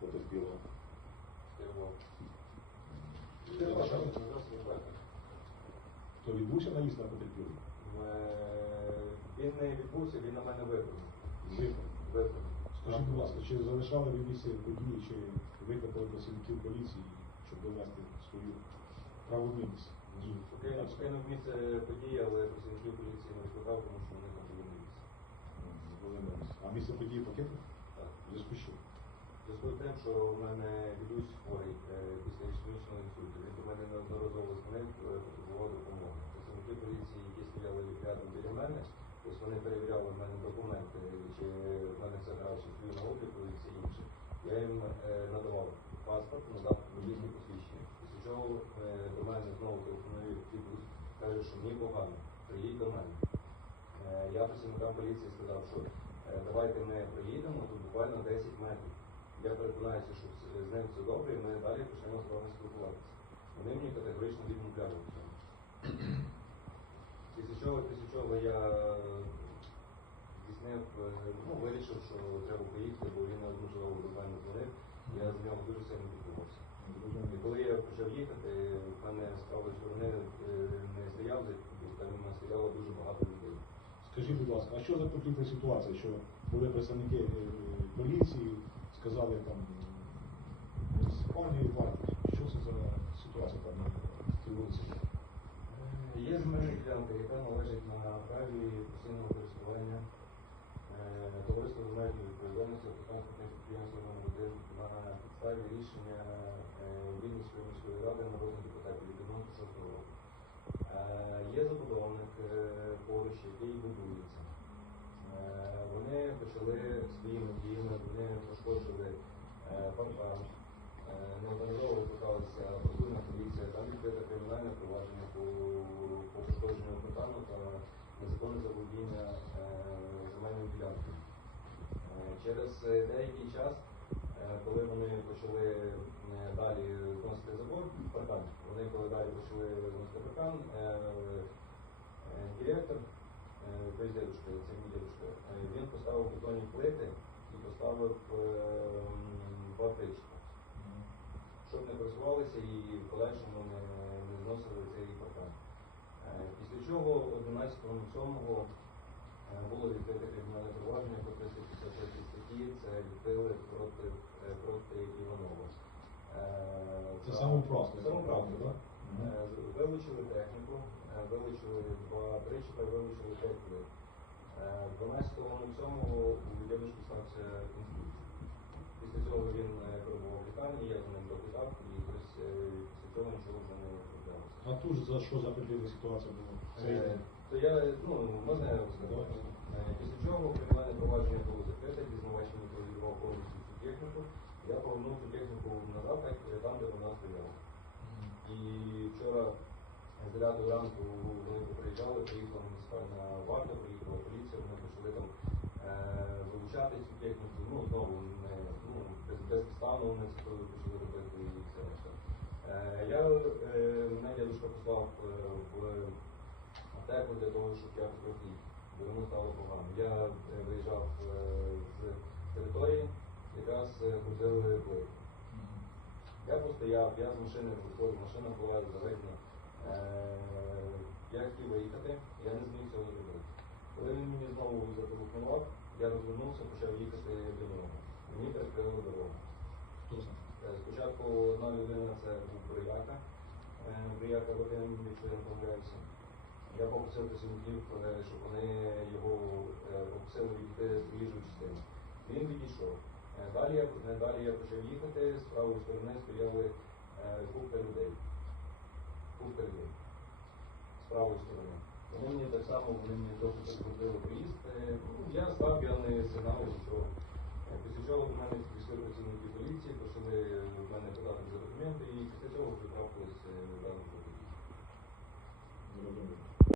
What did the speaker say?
потерпілого? Його. Е, що? То відбувся наїзд на потерпілого? Е, Він не відбувся, він на мене. Випадок. Скажіть, будь ласка, чи залишали ви місце події, чи викликали працівників поліції, щоб довести свою правомірність? Покинув покинув місце події, але працівників поліції не викликав, тому що вони там були на місці. Були місце події покинули? Так. Зв'язку чим? Зв'язку з тим, що в мене дідусь хворий е, після ішемічного інсульту. Він до мене неодноразово дзвонив, потребував допомоги. Працівники поліції, які стояли рядом біля мене, ось вони перевіряли в мене документи, чи в мене все грав, чи на обліку і все інше. Я їм е, надавав паспорт, надав водійське посвідчення. Після чого е, до мене знову телефонує дідусь, каже, що мені погано, приїдь до мене. Я працівникам поліції сказав, що давайте ми приїдемо, тут буквально 10 метрів. Я переконаюся, що з- з ним все добре, і ми далі почнемо з вами спілкуватися. Вони мені категорично відмовляли в цьому. Після чого, після чого я здійснив, е, ну, вирішив, що треба поїхати, бо він неодноразово до мене дзвонив, я за нього дуже сильно підтримався. І коли я почав їхати, в мене з правої сторони е, не стояв, там стояло дуже багато людей. Скажіть, будь ласка, а що за конфліктна ситуація, що були представники е, поліції, сказали там з пані що це за ситуація там на цій вулиці? Є земельна ділянка, яка належить на праві постійного користування е, товариства земельної відповідальності транспортних підприємств номер 1 на підставі рішення е, Вінницької міської ради народних депутатів від 96 року. Е, Є забудовник е, поруч, який будується. Е, Вони почали своїми діями, вони пошкоджили паркан, неодноразово викликалася патрульна поліція, там відкрите кримінальне провадження по, по пошкодженню паркану та незаконне заволодіння земельною ділянкою. Е, Через деякий час, коли вони почали е, далі зносити забор, паркан, вони коли далі почали зносити паркан, е, е, директор, е, тобто дедушка, це мій дедушка, е, він поставив бетонні плити і поставив е, два причіпи щоб не просувалися і в подальшому не, не зносили цей паркан. Е, Після чого 11.07 е, було відкрите кримінальне провадження по 353 статті, це відкрили проти, е, проти Іванова. Е, Це самоуправство, Самоуправство, так? Е, Вилучили техніку, вилучили два причіпи, вилучили п'ять плит. Е, 12.07 у дядечку стався інсульт. Після цього він перебував в лікарні, я за ним допитав, і ось після цього нічого вже не траплялося. А тут же за що за ситуація була? То я, ну, можна я розказати? Е, Після чого кримінальне провадження було закрите, дізнавач мені провідував повністю цю техніку. Я повернув цю техніку назад, так, е, там, де вона стояла. І вчора з 9 ранку вони приїжджали, приїхала муніципальна варта, приїхала поліція, вони почали там е, вилучати цю техніку. Ну, знову не, ну, без, безпідставно вони це почали робити і все решта. Е, я, е, мене дядушка послав е, в аптеку для того, щоб я трохи, йому стало погано. Я е, виїжджав е, з території, якраз е, крутили плити. Я постояв, я з машини виходив, машина була заведена. Е, я хотів виїхати, я не зміг цього зробити. Коли він мені знову зателефонував, я розвернувся, почав їхати до нього. Мені перекрили дорогу. Спочатку одна людина це був Брояка, е, Брояка Вадим, якщо я не помиляюся. Я попросив працівників, щоб вони його е, попросили відійти з проїжджої частини. Він відійшов. Е, Далі е, далі я почав їхати, з правої сторони стояли купка людей. Купка людей. З правої сторони. Вони мені так само, вони мені трохи перекрутили проїзд. Ну, Я став, я не нічого. Е, Після чого до мене прийшли працівники поліції, почали в мене подати за документи, і після цього е, дане. Зрозуміло.